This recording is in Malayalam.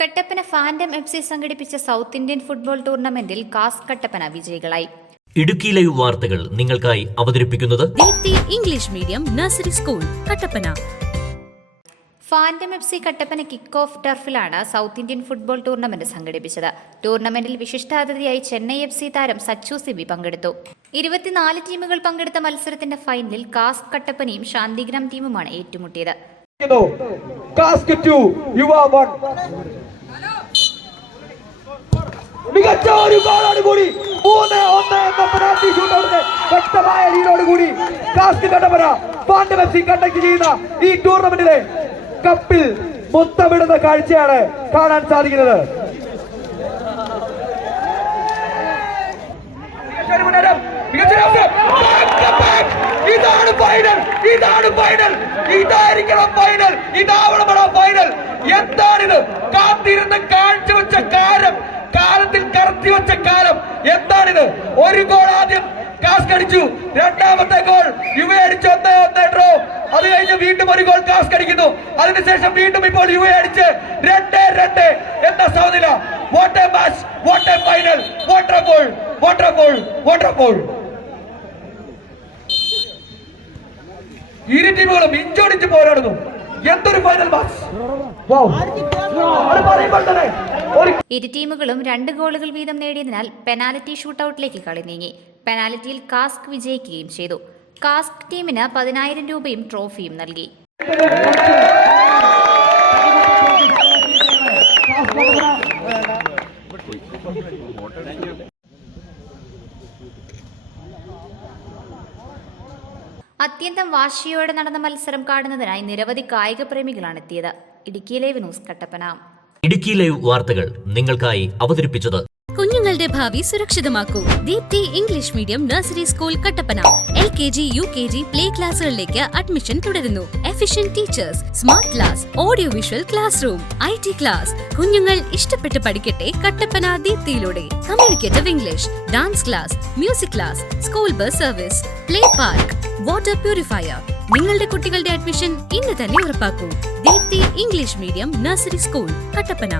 കട്ടപ്പന ഫാൻഡം FC സംഘടിപ്പിച്ച സൗത്ത് ഇന്ത്യൻ ഫുട്ബോൾ ടൂർണമെന്റിൽ കാസ് കട്ടപ്പന വിജയികളായി. ഇടുക്കി ലൈവ് വാർത്തകൾ നിങ്ങൾക്കായി അവതരിപ്പിക്കുന്നത് Deepthi English medium nursery school Kattappana. Fandom FC Kattappana kick off ടർഫിലാണ് സൗത്ത് ഇന്ത്യൻ ഫുട്ബോൾ ടൂർണമെന്റ് സംഘടിപ്പിച്ചത്. ടൂർണമെന്റിൽ വിശിഷ്ടാതിഥിയായി ചെന്നൈ FC താരം സച്ചു സിബി പങ്കെടുത്തു. 24 ടീമുകൾ പങ്കെടുത്ത മത്സരത്തിന്റെ ഫൈനലിൽ കാസ് കട്ടപ്പനയും ശാന്തിഗ്രാം ടീമുമാണ് ഏറ്റുമുട്ടിയത്. മികച്ച ഒരു ഗോളോട് കൂടി 3-1 എന്ന പെനാൽറ്റി ഷൂട്ടൗട്ടിന്റെ വ്യക്തമായ ലീഡോട് കൂടി Cast Kattappana fandom FC conduct ചെയ്യുന്ന ഈ ടൂർണമെന്റിലെ കപ്പിൽ മുത്തമിടുന്ന കാഴ്ചയാണ് കാണാൻ സാധിക്കുന്നത്. ഇതാണ് ഫൈനൽ, ഇതായിരിക്കണം ഫൈനൽ, ഇതാവണമോ ഫൈനൽ. എന്താണിത്? കാത്തിരുന്ന് കാഴ്ചവെച്ച കാലത്തിൽ കറത്തി വെച്ച കാലം എന്താണിത്? ഒരു ഗോൾ ആദ്യം കാസ്ക് അടിച്ചു, രണ്ടാമത്തെ ഗോൾ യുവ അടിച്ചു, 1-1 ഡ്രോ. അത് കഴിഞ്ഞ് വീണ്ടും ഒരു ഗോൾ കാസ്ക് അടിക്കുന്നു. അതിനുശേഷം വീണ്ടും ഇപ്പോൾ യുവ അടിച്ച് 2-2 എന്ന സമനില. What A match, what A final, what A goal, what A goal, what A goal. ഇരു ടീമുകളും ഇഞ്ചോടിച്ച് പോരാടുന്നു. എന്തൊരു ഫൈനൽ മാച്ച്! ഇരു ടീമുകളും 2 ഗോളുകൾ വീതം നേടിയതിനാൽ പെനാൽറ്റി ഷൂട്ടൌട്ടിലേക്ക് കളി നീങ്ങി. പെനാൽറ്റിയിൽ കാസ്ക് വിജയിക്കുകയും ചെയ്തു. കാസ്ക് ടീമിന് 10,000 രൂപയും ട്രോഫിയും നൽകി. അത്യന്തം വാശിയോടെ നടന്ന മത്സരം കാണുന്നതിനായി നിരവധി കായിക പ്രേമികളാണ് എത്തിയത്. Idukki live news Kattappana. Idukki live വാർത്തകൾ നിങ്ങൾക്കായി അവതരിപ്പിച്ചത് കുഞ്ഞുങ്ങളുടെ ഭാവി സുരക്ഷിതമാക്കൂ. Deepthi English medium nursery school Kattappana. LKG UKG play ക്ലാസുകളിലേക്ക് അഡ്മിഷൻ തുടരുന്നു. Efficient teachers, smart class, audio visual classroom, IT class. കുഞ്ഞുങ്ങൾ ഇഷ്ടപ്പെട്ട് പഠിക്കട്ടെ കട്ടപ്പന ദീപ്തിയിലൂടെ. Communicative English, dance class, music class, school bus service, play park, water purifier. നിങ്ങളുടെ കുട്ടികളുടെ അഡ്മിഷൻ ഇന്ന് തന്നെ ഉറപ്പാക്കൂ. Deepthi English medium nursery school Kattappana.